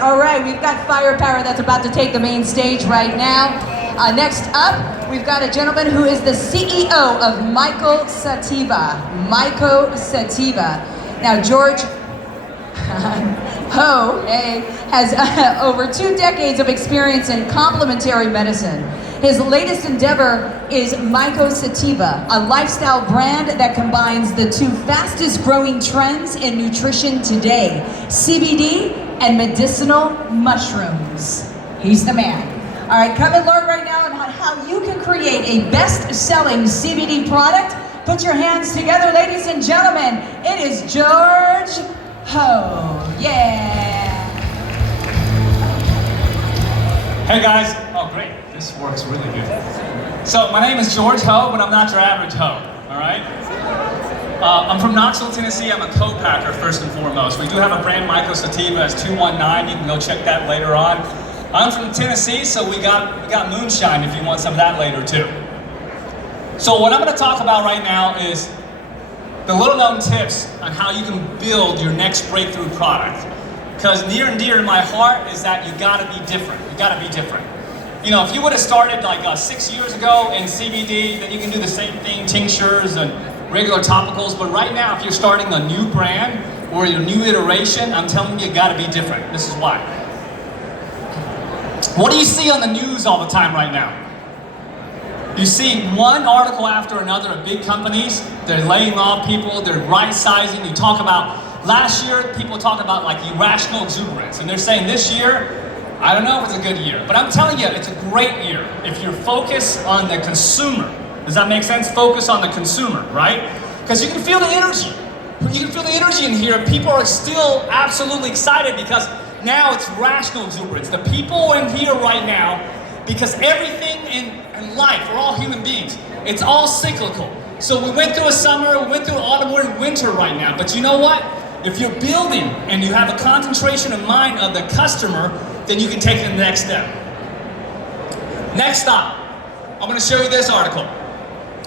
All right, we've got firepower that's about to take the main stage right now. Next up, we've got a gentleman who is the CEO of Myco Sativa. Myco Sativa. Now, George Ho has over 2 decades of experience in complementary medicine. His latest endeavor is Myco Sativa, a lifestyle brand that combines the 2 fastest growing trends in nutrition today, CBD and medicinal mushrooms. He's the man. All right, come and learn right now on how you can create a best-selling CBD product. Put your hands together, ladies and gentlemen. It is George Ho. Yeah. Hey guys. Oh great, this works really good. So my name is George Ho, but I'm not your average Ho, all right? I'm from Knoxville, Tennessee. I'm a co-packer first and foremost. We do have a brand, Myco Sativa, as 219. You can go check that later on. I'm from Tennessee, so we got moonshine if you want some of that later too. So what I'm going to talk about right now is the little known tips on how you can build your next breakthrough product. Because near and dear to my heart is that you got to be different. You got to be different. You know, if you would have started like 6 years ago in CBD, then you can do the same thing, tinctures and regular topicals. But right now, if you're starting a new brand or your new iteration, I'm telling you, you got to be different. This is why. What do you see on the news all the time right now? You see one article after another of big companies. They're laying off people, they're right-sizing. You talk about, last year, people talk about like irrational exuberance. And they're saying this year, I don't know if it's a good year. But I'm telling you, it's a great year. If you're focused on the consumer. Does that make sense? Focus on the consumer, right? Because you can feel the energy. You can feel the energy in here. People are still absolutely excited because now it's rational exuberance. The people in here right now, because everything in life, we're all human beings, it's all cyclical. So we went through a summer, we went through an autumn, we're in winter right now. But you know what? If you're building and you have a concentration of mind of the customer, then you can take it to the next step. Next stop, I'm gonna show you this article.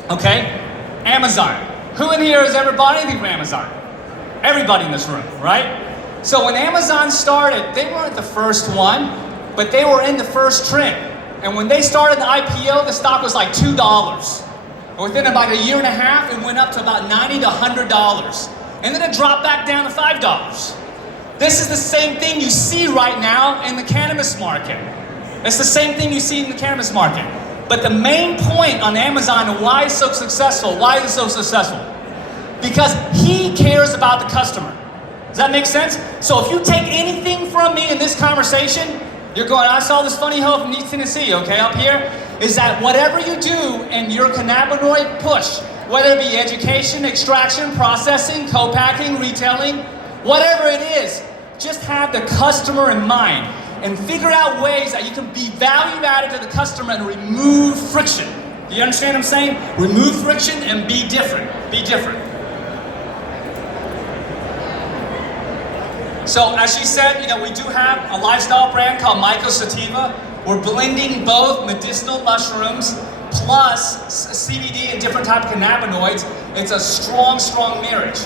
Okay? Amazon. Who in here has ever bought anything from Amazon? Everybody in this room, right? So when Amazon started, they weren't the first one, but they were in the first trend. And when they started the IPO, the stock was like $2. And within about a year and a half, it went up to about $90 to $100. And then it dropped back down to $5. This is the same thing you see right now in the cannabis market. It's the same thing you see in the cannabis market. But the main point on Amazon and why it's so successful, why is it so successful? Because he cares about the customer. Does that make sense? So if you take anything from me in this conversation, you're going, I saw this funny hoe from East Tennessee, okay, up here, is that whatever you do in your cannabinoid push, whether it be education, extraction, processing, co-packing, retailing, whatever it is, just have the customer in mind and figure out ways that you can be value added to the customer and remove friction. Do you understand what I'm saying? Remove friction and be different. Be different. So as she said, you know, we do have a lifestyle brand called Myco Sativa. We're blending both medicinal mushrooms plus CBD and different type of cannabinoids. It's a strong, strong marriage.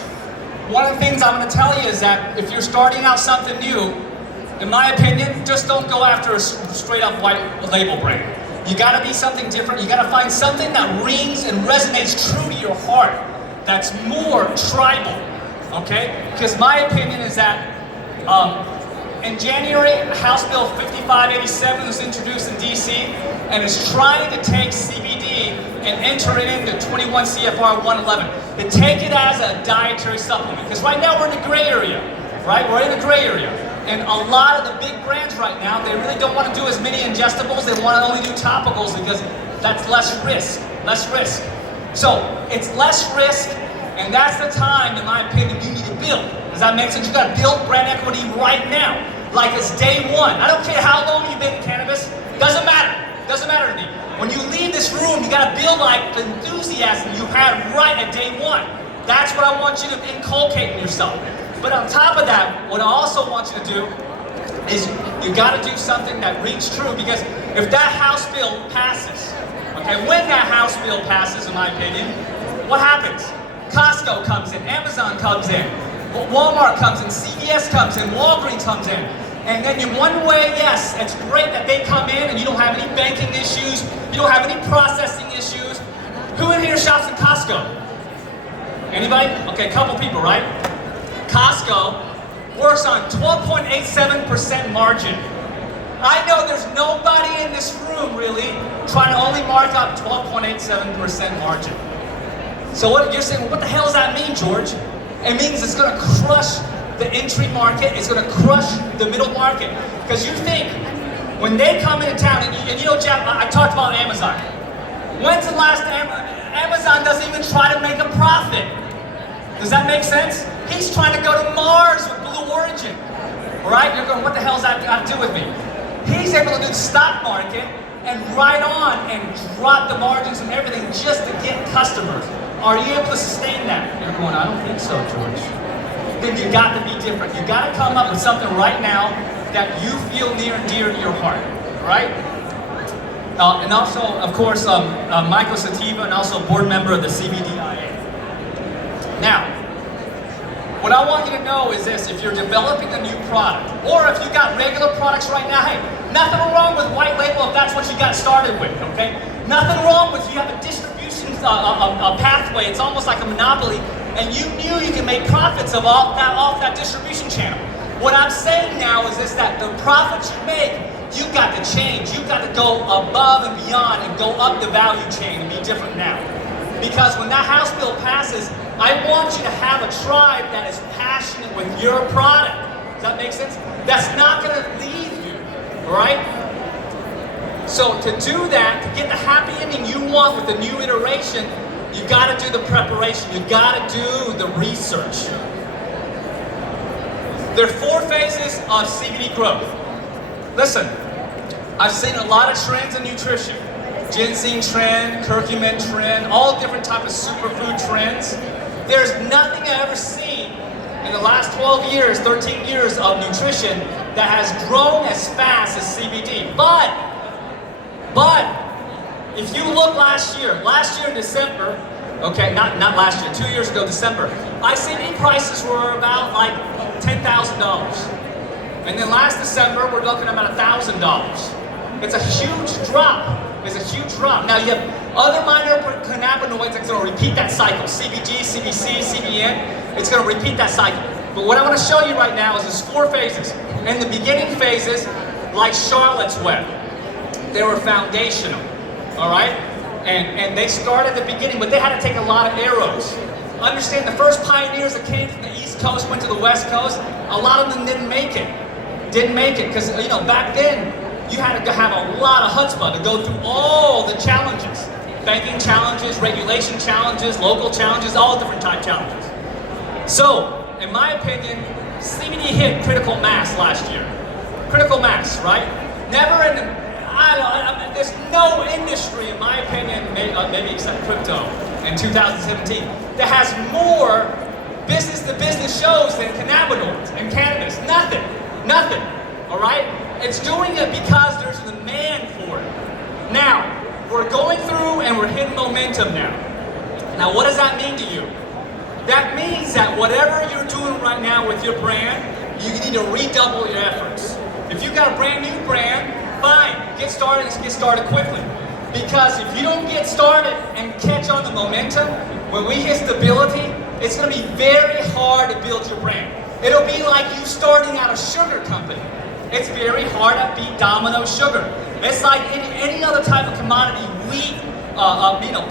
One of the things I'm going to tell you is that if you're starting out something new, in my opinion, just don't go after a straight up white label brand. You got to be something different. You got to find something that rings and resonates true to your heart. That's more tribal, okay? Because my opinion is that in January, House Bill 5587 was introduced in DC and is trying to take CBD and enter it into 21 CFR 111 to take it as a dietary supplement. Because right now we're in the gray area, right? We're in the gray area. And a lot of the big brands right now, they really don't want to do as many ingestibles. They want to only do topicals because that's less risk, So it's less risk, and that's the time, in my opinion, you need to build. Does that make sense? You got to build brand equity right now, like it's day one. I don't care how long you've been in cannabis. Doesn't matter. Doesn't matter to me. When you leave this room, you got to build like the enthusiasm you had right at day one. That's what I want you to inculcate in yourself. But on top of that, what I also want you to do is you got to do something that rings true, because if that House bill passes, okay, when that House bill passes, in my opinion, what happens? Costco comes in, Amazon comes in, Walmart comes in, CVS comes in, Walgreens comes in. And then in one way, yes, it's great that they come in and you don't have any banking issues, you don't have any processing issues. Who in here shops at Costco? Anybody? Okay, a couple people, right? Costco works on 12.87% margin. I know there's nobody in this room really trying to only mark up 12.87% margin. So what you're saying, well, what the hell does that mean, George? It means it's going to crush the entry market, it's going to crush the middle market. Because you think, when they come into town, and you know, Jeff, I talked about Amazon. When's the last time Amazon doesn't even try to make a profit? Does that make sense? He's trying to go to Mars with Blue Origin. Right? You're going, what the hell does that got to do with me? He's able to do the stock market and ride on and drop the margins and everything just to get customers. Are you able to sustain that? You're going, I don't think so, George. Then you got to be different. You got to come up with something right now that you feel near and dear to your heart, right? And also, of course, Michael Sativa, and also board member of the CBDIA. Now, what I want you to know is this: if you're developing a new product, or if you got regular products right now, hey, nothing wrong with white label if that's what you got started with, okay? Nothing wrong with you have a distribution a pathway. It's almost like a monopoly, and you knew you can make profits off that distribution channel. What I'm saying now is this: that the profits you make, you got to change. You got to go above and beyond and go up the value chain and be different now. Because when that House bill passes, I want you to have a tribe that is passionate with your product. Does that make sense? That's not going to leave you, all right? So to do that, to get the happy ending you want with the new iteration, you got to do the preparation. You got to do the research. There are 4 phases of CBD growth. Listen, I've seen a lot of trends in nutrition. Ginseng trend, curcumin trend, all different types of superfood trends. There's nothing I've ever seen in the last 12 years, 13 years of nutrition that has grown as fast as CBD. But, if you look last year December, okay, not last year, 2 years ago December, CBD prices were about like $10,000. And then last December, we're looking at about $1,000. It's a huge drop. It's a huge drop. Now you have other minor cannabinoids that's going to repeat that cycle. CBG, CBC, CBN. It's going to repeat that cycle. But what I want to show you right now is there's 4 phases. In the beginning phases, like Charlotte's Web, they were foundational. All right? And they started at the beginning, but they had to take a lot of arrows. Understand, the first pioneers that came from the East Coast went to the West Coast. A lot of them didn't make it. Because, you know, back then, you had to have a lot of chutzpah to go through all the challenges. Banking challenges, regulation challenges, local challenges, all different type challenges. So, in my opinion, CBD hit critical mass last year. Critical mass, right? Never in there's no industry, in my opinion, maybe except crypto in 2017, that has more business-to-business shows than cannabinoids and cannabis. Nothing, all right? It's doing it because there's a demand for it. Now, we're going through and we're hitting momentum now. Now, what does that mean to you? That means that whatever you're doing right now with your brand, you need to redouble your efforts. If you've got a brand new brand, fine, get started quickly. Because if you don't get started and catch on the momentum, when we hit stability, it's going to be very hard to build your brand. It'll be like you starting out a sugar company. It's very hard to beat Domino sugar. It's like any other type of commodity, wheat,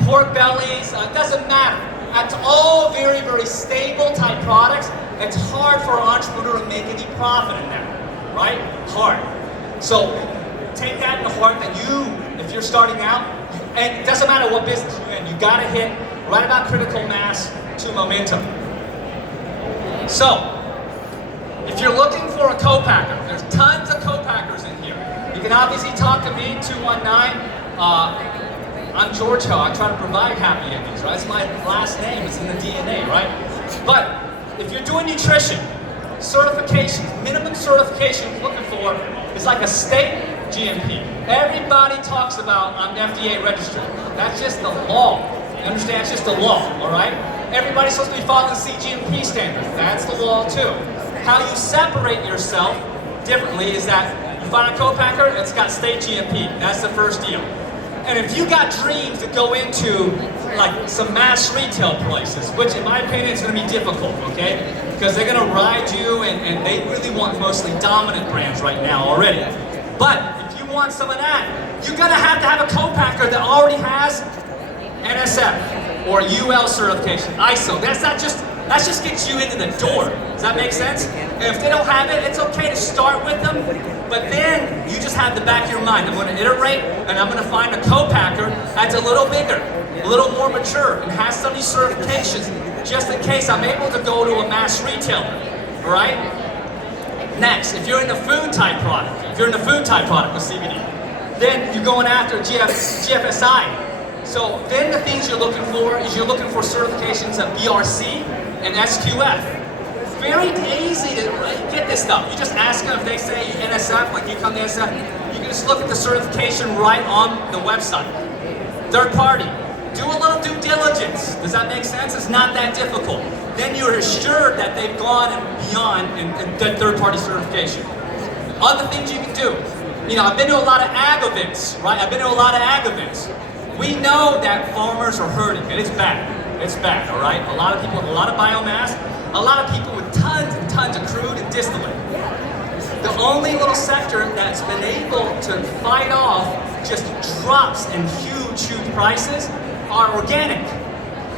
pork bellies, doesn't matter. That's all very, very stable type products. It's hard for an entrepreneur to make any profit in that, right? Hard. So take that in the heart that if you're starting out, and it doesn't matter what business you're in, you gotta hit right about critical mass to momentum. So, if you're looking for a co-packer, there's tons of co-packers in here. You can obviously talk to me, 219. I'm George Ho. I try to provide happy endings, right? It's my last name. It's in the DNA, right? But if you're doing nutrition, certifications, minimum certification you're looking for is like a state GMP. Everybody talks about I'm FDA registered. That's just the law. You understand? It's just the law, all right? Everybody's supposed to be following CGMP standards. That's the law too. How you separate yourself differently is that you find a co-packer, it's got state GMP. That's the first deal. And if you got dreams to go into like some mass retail places, which in my opinion is going to be difficult, okay? Because they're going to ride you and they really want mostly dominant brands right now already. But if you want some of that, you're going to have a co-packer that already has NSF or UL certification, ISO. That just gets you into the door. Does that make sense? And if they don't have it, it's okay to start with them, but then you just have the back of your mind. I'm going to iterate, and I'm going to find a co-packer that's a little bigger, a little more mature, and has some of these certifications, just in case I'm able to go to a mass retailer, all right? Next, if you're in the food type product, with CBD, then you're going after GFSI. So then the things you're looking for is you're looking for certifications of BRC and SQF. Very easy to get this stuff. You just ask them if they say NSF, like you come to NSF, you can just look at the certification right on the website. Third party, do a little due diligence. Does that make sense? It's not that difficult. Then you're assured that they've gone beyond in that third party certification. Other things you can do. You know, I've been to a lot of ag events, right? We know that farmers are hurting, and it's bad. It's bad, all right? A lot of people with a lot of biomass, a lot of people with tons and tons of crude and distillate. The only little sector that's been able to fight off just drops in huge prices are organic.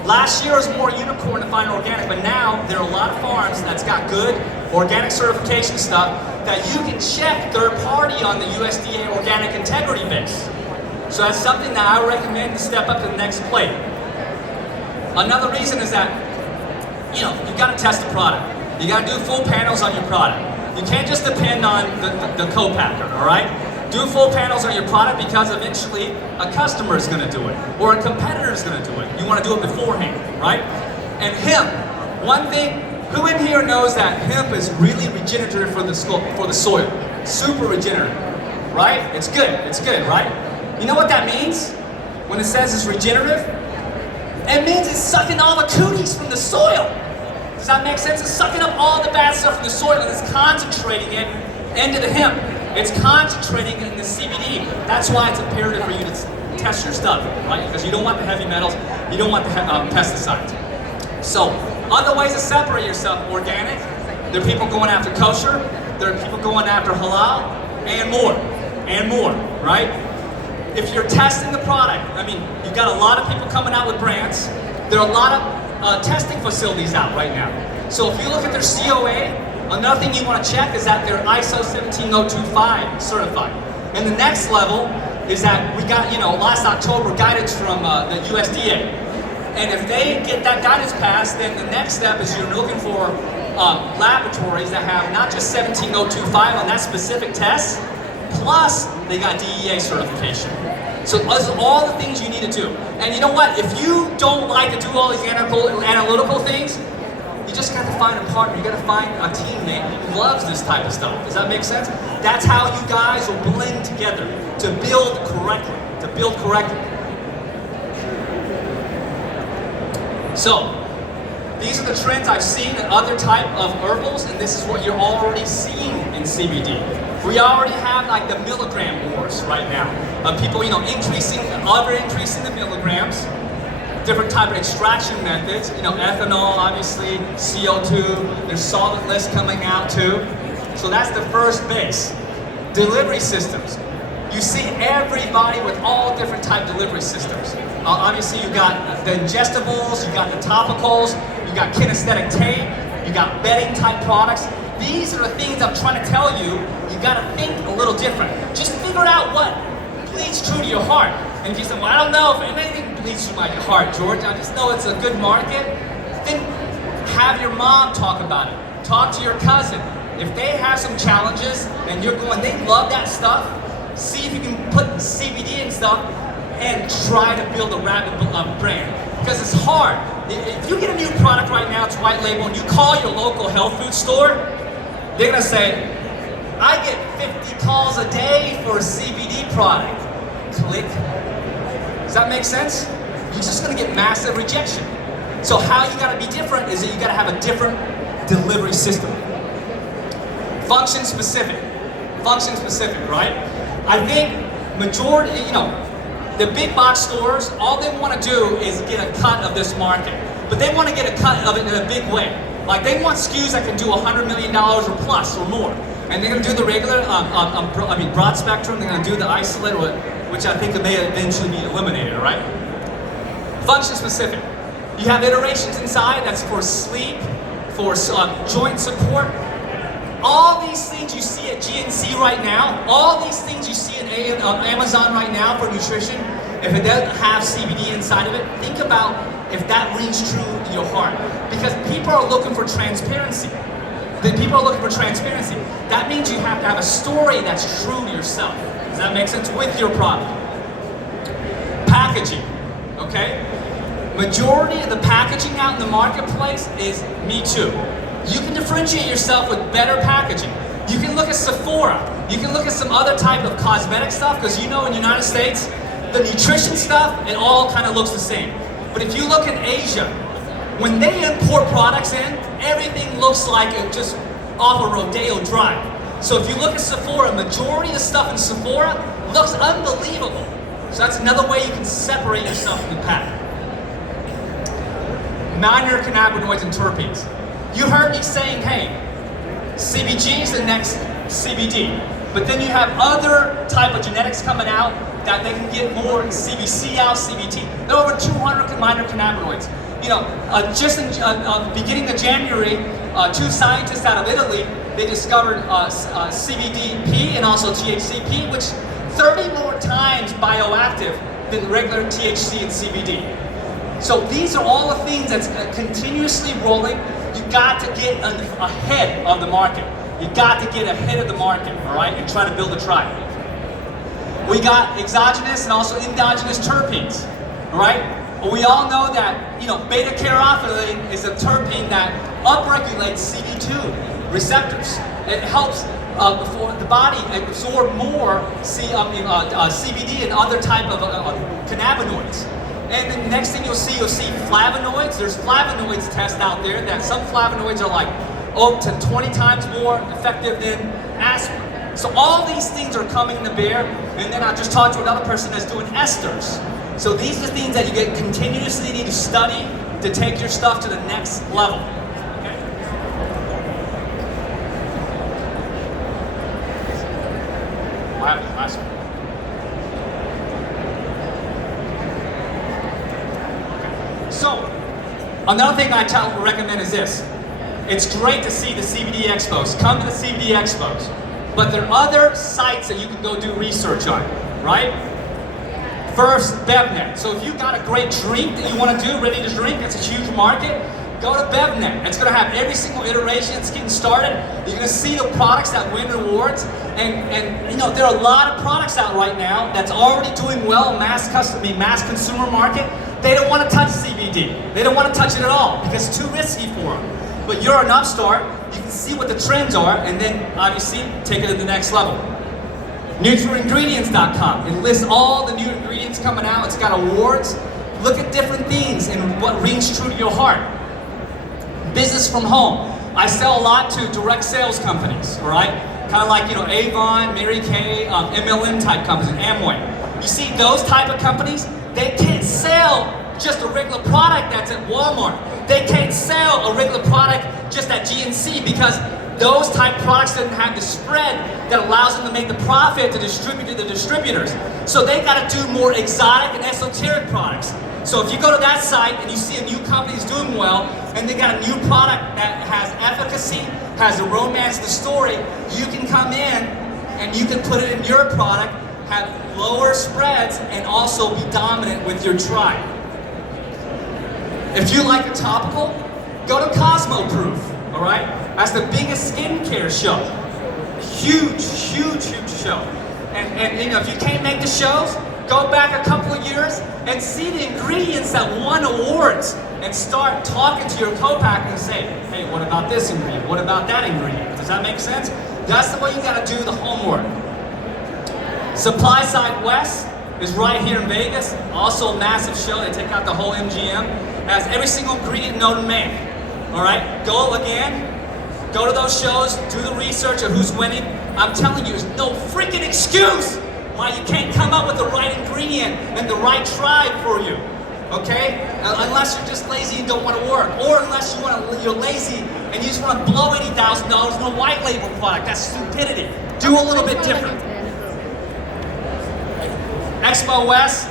Last year was more unicorn to find organic, but now there are a lot of farms that's got good organic certification stuff that you can check third party on the USDA organic integrity base. So that's something that I recommend to step up to the next plate. Another reason is that, you know, you got to test the product. You got to do full panels on your product. You can't just depend on the co-packer, all right? Do full panels on your product because eventually a customer is going to do it or a competitor is going to do it. You want to do it beforehand, right? And hemp, one thing, who in here knows that hemp is really regenerative for the soil? Super regenerative, right? It's good, right? You know what that means when it says it's regenerative? It means it's sucking all the cooties from the soil. Does that make sense? It's sucking up all the bad stuff from the soil and it's concentrating it into the hemp. It's concentrating in the CBD. That's why it's imperative for you to test your stuff, right? Because you don't want the heavy metals, you don't want the pesticides. So, other ways to separate yourself: organic. There are people going after kosher. There are people going after halal, and more, right? If you're testing the product, I mean, you've got a lot of people coming out with brands. There are a lot of testing facilities out right now. So if you look at their COA, another thing you want to check is that they're ISO 17025 certified. And the next level is that we got, you know, last October guidance from the USDA. And if they get that guidance passed, then the next step is you're looking for laboratories that have not just 17025 on that specific test, plus they got DEA certification. So those are all the things you need to do. And you know what? If you don't like to do all these analytical things, you just got to find a partner. You got to find a teammate who loves this type of stuff. Does that make sense? That's how you guys will blend together to build correctly. So, these are the trends I've seen in other type of herbals, and this is what you're already seeing in CBD. We already have like the milligram wars right now of people, you know, increasing the milligrams, different type of extraction methods, you know, ethanol, obviously, CO2, there's solventless coming out too. So that's the first base. Delivery systems. You see everybody with all different type delivery systems. Obviously you got the ingestibles, you got the topicals, you got kinesthetic tape, you got bedding type products. These are the things I'm trying to tell you. You got to think a little different. Just figure out what bleeds true to your heart. And if you say, well, I don't know if anything bleeds through my heart, George. I just know it's a good market. Then have your mom talk about it. Talk to your cousin. If they have some challenges and you're going, they love that stuff, see if you can put CBD and stuff and try to build a rapid brand. Because it's hard. If you get a new product right now, it's white label, and you call your local health food store, they're gonna say, I get 50 calls a day for a CBD product. Click. Does that make sense? You're just gonna get massive rejection. So how you gotta be different is that you gotta have a different delivery system. Function specific. function specific, right? I think majority, the big box stores, all they want to do is get a cut of this market. But they want to get a cut of it in a big way. Like they want SKUs that can do $100 million or plus or more. And they're going to do the regular, broad spectrum, they're going to do the isolate, which I think may eventually be eliminated, right? Function specific. You have iterations inside, that's for sleep, for joint support. All these things you see at GNC right now, all these things you see on Amazon right now for nutrition, if it doesn't have CBD inside of it, think about if that rings true to your heart. Because people are looking for transparency. That means you have to have a story that's true to yourself. Does that make sense? With your product. Packaging, okay? Majority of the packaging out in the marketplace is me too. You can differentiate yourself with better packaging. You can look at Sephora. You can look at some other type of cosmetic stuff, because in the United States, the nutrition stuff, it all kind of looks the same. But if you look in Asia, when they import products in, everything looks like it just off a Rodeo Drive. So if you look at Sephora, majority of the stuff in Sephora looks unbelievable. So that's another way you can separate yourself from the pack. Minor cannabinoids and terpenes. You heard me saying, hey, CBG is the next CBD. But then you have other type of genetics coming out that they can get more CBC out, CBT. There are over 200 minor cannabinoids. Just in beginning of January, two scientists out of Italy, they discovered CBDP and also THCP, which 30 more times bioactive than regular THC and CBD. So these are all the things that's continuously rolling. You got to get ahead of the market. You got to get ahead of the market, all right, and try to build a tribe. We got exogenous and also endogenous terpenes, all right? We all know that, beta-caryophyllene is a terpene that upregulates CD2 receptors. It helps for the body absorb more CBD and other type of cannabinoids. And the next thing you'll see flavonoids. There's flavonoids tests out there that some flavonoids are like up to 20 times more effective than aspirin. So all these things are coming to bear. And then I just talked to another person that's doing esters. So these are things that you continuously need to study to take your stuff to the next level. Okay? What happened last one? So, another thing I recommend is this. It's great to see the CBD Expos. Come to the CBD Expos. But there are other sites that you can go do research on, right? First, BevNet. So if you've got a great drink that you want to do, ready to drink, that's a huge market, go to BevNet. It's going to have every single iteration that's getting started. You're going to see the products that win awards. And there are a lot of products out right now that's already doing well in mass consumer market. They don't want to touch CBD. They don't want to touch it at all because it's too risky for them. But you're an upstart, you can see what the trends are, and then obviously take it to the next level. NutriIngredients.com. It lists all the new ingredients coming out. It's got awards. Look at different things and what rings true to your heart. Business from home. I sell a lot to direct sales companies, all right? Kind of like, Avon, Mary Kay, MLM type companies, and Amway. You see those type of companies, they can't sell just a regular product that's at Walmart. They can't sell a regular product just at GNC because those type of products didn't have the spread that allows them to make the profit to distribute to the distributors. So they got to do more exotic and esoteric products. So if you go to that site and you see a new company is doing well and they got a new product that has efficacy, has the romance, the story, you can come in and you can put it in your product, have lower spreads, and also be dominant with your tribe. If you like a topical, go to Cosmo Proof, all right? That's the biggest skincare show. Huge show. And if you can't make the shows, go back a couple of years and see the ingredients that won awards and start talking to your co-packer and say, hey, what about this ingredient? What about that ingredient? Does that make sense? That's the way you gotta do the homework. Supply Side West is right here in Vegas. Also a massive show. They take out the whole MGM. Has every single ingredient known to man. All right, go to those shows, do the research of who's winning, I'm telling you, there's no freaking excuse why you can't come up with the right ingredient and the right tribe for you. Okay? Unless you're just lazy and don't want to work, or unless you're lazy and you just want to blow $80,000 on a white label product. That's stupidity. Do a little bit different. Expo West,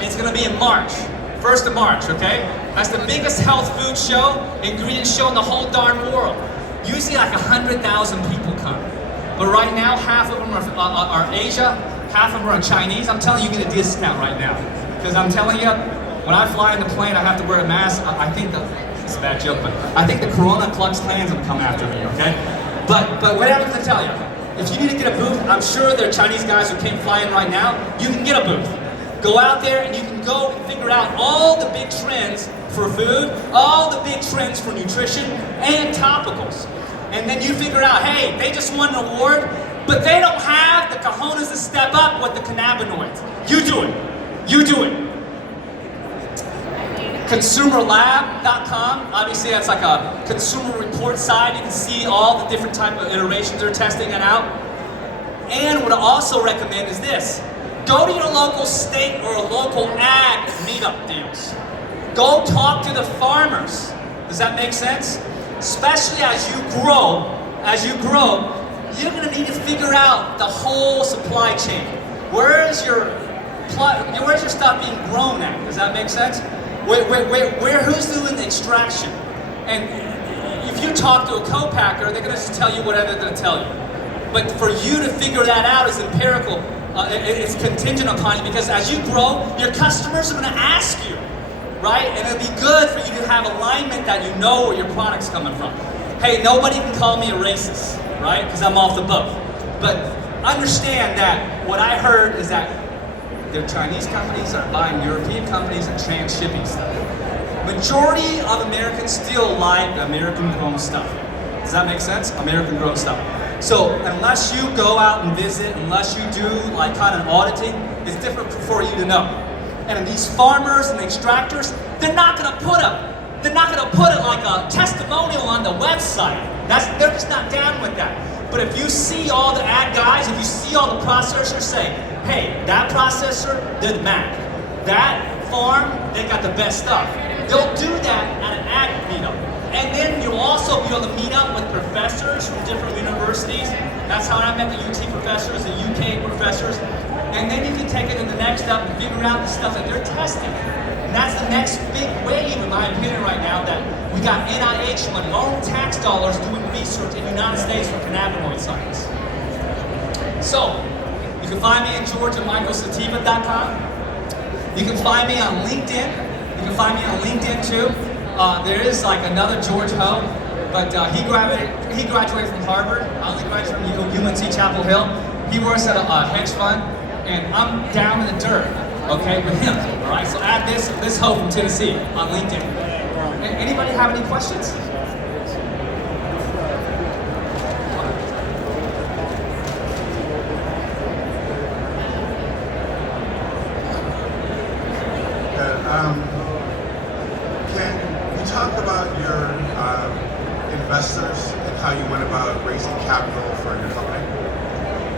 it's going to be in March, 1st of March, okay? That's the biggest health food show, ingredient show in the whole darn world. Usually like 100,000 people come. But right now, half of them are Asia, half of them are Chinese. I'm telling you, you get a discount right now. Because I'm telling you, when I fly in the plane, I have to wear a mask. I think it's a bad joke, but I think the Corona Klux Klans will come after me, okay? But what I'm going to tell you, if you need to get a booth, I'm sure there are Chinese guys who can't fly in right now, you can get a booth. Go out there and you can go and figure out all the big trends for food, all the big trends for nutrition and topicals. And then you figure out, hey, they just won an award, but they don't have the cojones to step up with the cannabinoids. You do it. You do it. ConsumerLab.com, obviously that's like a consumer report site. You can see all the different type of iterations they're testing it out. And what I also recommend is this. Go to your local state or local ag meetup deals. Go talk to the farmers. Does that make sense? Especially as you grow, you're going to need to figure out the whole supply chain. Where's your stuff being grown at? Does that make sense? Who's doing the extraction? And if you talk to a co-packer, they're going to just tell you whatever they're going to tell you. But for you to figure that out is empirical. It's contingent upon you, because as you grow, your customers are going to ask you, right? And it'll be good for you to have alignment that you know where your product's coming from. Hey, nobody can call me a racist, right? Because I'm off the boat. But understand that what I heard is that the Chinese companies are buying European companies and trans-shipping stuff. Majority of Americans still like American-grown stuff. Does that make sense? American-grown stuff. So unless you go out and visit, unless you do like kind of auditing, it's different for you to know. And these farmers and extractors, they're not going to put it like a testimonial on the website. They're just not down with that. But if you see all the ad guys, if you see all the processors say, hey, that processor did math. That farm, they got the best stuff. They'll do that at an ag meetup. And then you'll also be able to meet up with professors from different universities. That's how I met the UT professors, the UK professors. And then you can take it to the next step and figure out the stuff that they're testing. And that's the next big wave, in my opinion, right now, that we got NIH money, our own tax dollars doing research in the United States for cannabinoid science. So, you can find me at georgeandmichaelsativa.com. You can find me on LinkedIn. You can find me on LinkedIn too. There is like another George Ho, but he graduated from Harvard. I only graduated from UNC Chapel Hill. He works at a hedge fund, and I'm down in the dirt, okay, with him. All right, so add this Ho from Tennessee on LinkedIn. Anybody have any questions? Can you talk about your investors and how you went about raising capital for your company?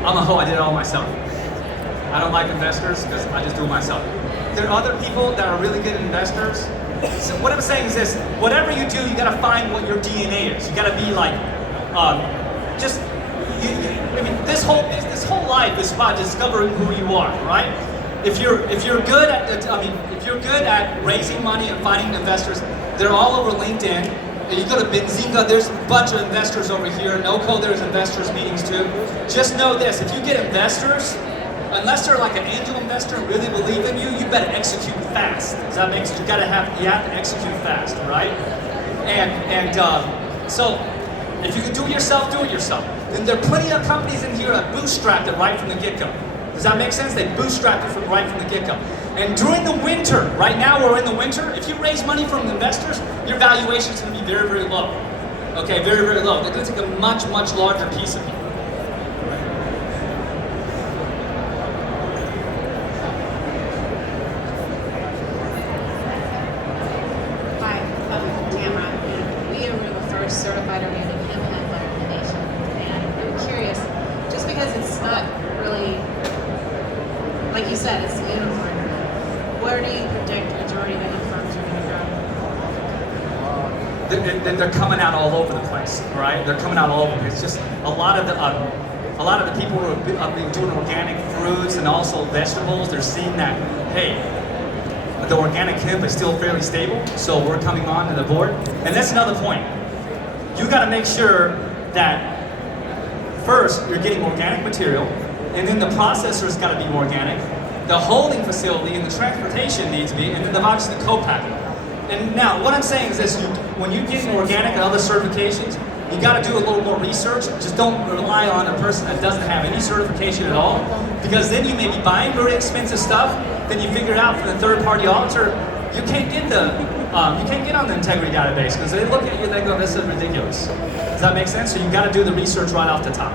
I'm a hoe, I did it all myself. I don't like investors because I just do it myself. There are other people that are really good investors. So what I'm saying is this, whatever you do, you gotta find what your DNA is. You gotta be like, I mean, this whole life is about discovering who you are, right? If you're good at raising money and finding investors, they're all over LinkedIn. You go to Benzinga, there's a bunch of investors over here. NoCo, there's investors meetings too. Just know this, if you get investors, unless they're like an angel investor and really believe in you, you better execute fast. Does that make sense? You have to execute fast, right? So if you can do it yourself, do it yourself. And there are plenty of companies in here that bootstrapped it right from the get-go. Does that make sense? They bootstrapped it right from the get-go. And during the winter, right now we're in the winter, if you raise money from investors, your valuation is going to be very, very low. Okay, very, very low. They're going to take a much, much larger piece of you. Hi, I'm Tamara, and we are one of the first certified organic hemp plant in the nation. And I'm curious, said, it's the unicorn. Where do you predict the majority of the firms are going to go? They're coming out all over the place, right? They're coming out all over the place. Just a lot of the people who have been doing organic fruits and also vegetables, they're seeing that, hey, the organic hemp is still fairly stable, so we're coming on to the board. And that's another point. You got to make sure that first you're getting organic material, and then the processor's got to be organic, the holding facility and the transportation needs to be, and then obviously the co-packing. And now, what I'm saying is this, when you're getting organic and other certifications, you got to do a little more research. Just don't rely on a person that doesn't have any certification at all, because then you may be buying very expensive stuff, then you figure it out from the third-party auditor, you can't get on the integrity database, because they look at you and they go, this is ridiculous. Does that make sense? So you got to do the research right off the top.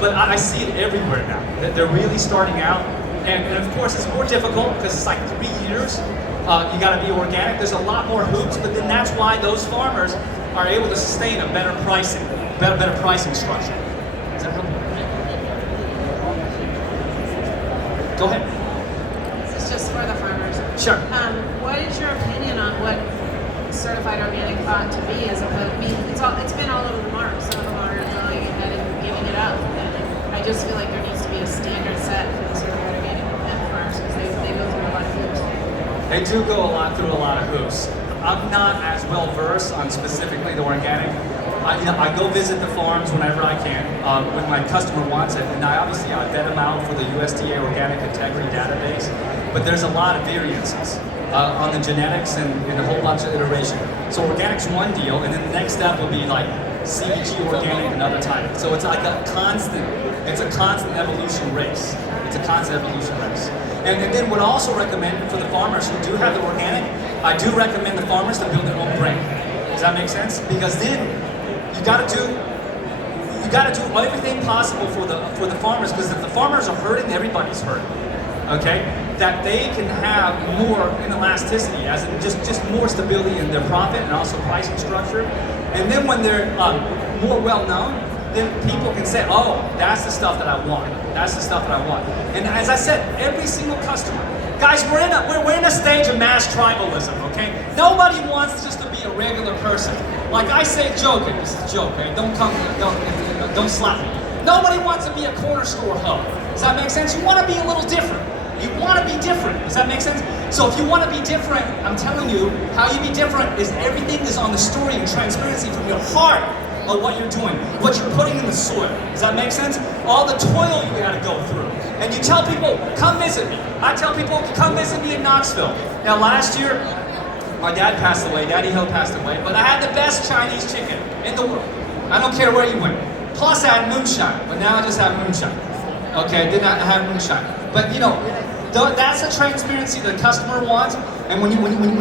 But I see it everywhere now. They're really starting out, and of course it's more difficult because it's like 3 years. You got to be organic. There's a lot more hoops, but then that's why those farmers are able to sustain a better pricing structure. Does that help? Go ahead. This is just for the farmers. Sure. What is your opinion on what certified organic ought to be as opposed? I mean, it's been all over the mark. Some of them are going ahead and giving it up. And I just feel like there needs to be a standard set for the certified organic farmers because they go through a lot of hoops. They do go through a lot of hoops. I'm not as well versed on specifically the organic. I go visit the farms whenever I can when my customer wants it, and I vet them out for the USDA Organic Integrity Database. But there's a lot of variances on the genetics and a whole bunch of iteration. So organic's one deal, and then the next step will be like CBD organic and other type. So it's like a constant evolution race. It's a constant evolution race. And then what I also recommend for the farmers who do have the organic, I do recommend the farmers to build their own brand. Does that make sense? Because then you got to do everything possible for the farmers, because if the farmers are hurting, everybody's hurting. Okay? That they can have more inelasticity, as in just more stability in their profit and also pricing structure. And then when they're more well known, then people can say, oh, that's the stuff that I want. That's the stuff that I want. And as I said, every single customer, guys, we're in a stage of mass tribalism, okay? Nobody wants just to be a regular person. Like I say, joking, this is a joke, okay? Don't slap me. Nobody wants to be a corner store hoe. Does that make sense? You want to be a little different. You want to be different. Does that make sense? So if you want to be different, I'm telling you, how you be different is everything is on the story and transparency from your heart of what you're doing, what you're putting in the soil. Does that make sense? All the toil you gotta go through. And you tell people, come visit me. I tell people, come visit me in Knoxville. Now last year, my dad passed away, Daddy Hill passed away, but I had the best Chinese chicken in the world. I don't care where you went. Plus I had moonshine, but now I just have moonshine. Okay, did not have moonshine. But you know, that's the transparency the customer wants, and when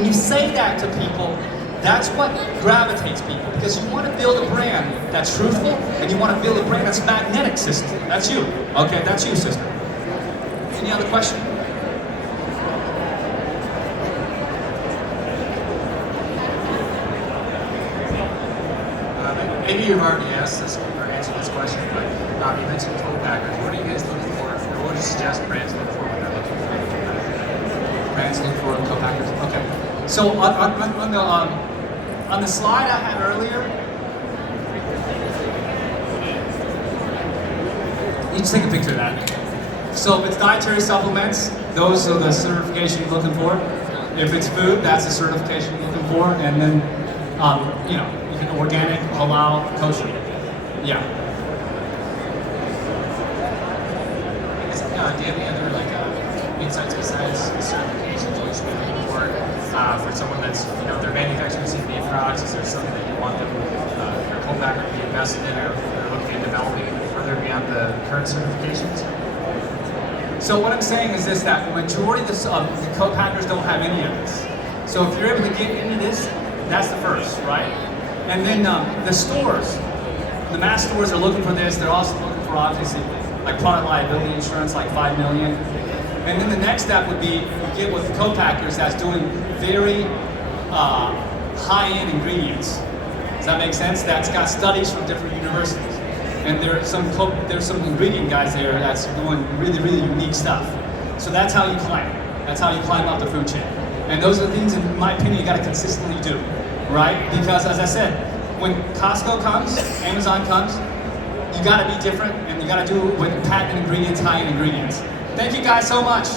you say that to people, that's what gravitates people, because you want to build a brand that's truthful, and you want to build a brand that's magnetic, sister. That's you. Okay, that's you, sister. Any other question? Maybe you've already asked this or answered this question, but you mentioned co-packers. What are you guys looking for? Or what do you suggest brands look for when they're looking for Brands look for co-packers. Okay. So on the slide I had earlier, you just take a picture of that. So if it's dietary supplements, those are the certification you're looking for. If it's food, that's the certification you're looking for. And then, you know, you can organic, halal, kosher. Yeah. Do you have any other insights besides certifications you should be looking for someone that's, you know, they're manufacturing CBD products? Is there something that you want them, their co-packer to be invested in, or they're looking at developing further beyond the current certifications? So what I'm saying is this, that the majority of the co-packers don't have any of this. So if you're able to get into this, that's the first, right? And then the stores, the mass stores are looking for this. They're also looking for, obviously, like product liability insurance, like $5 million. And then the next step would be you get with co-packers that's doing very high-end ingredients. Does that make sense? That's got studies from different universities. And there's some ingredient guys there that's doing really, really unique stuff. So that's how you climb. That's how you climb up the food chain. And those are the things, in my opinion, you got to consistently do, right? Because as I said, when Costco comes, Amazon comes, you got to be different, and you got to do it with patent ingredients, high-end ingredients. Thank you guys so much.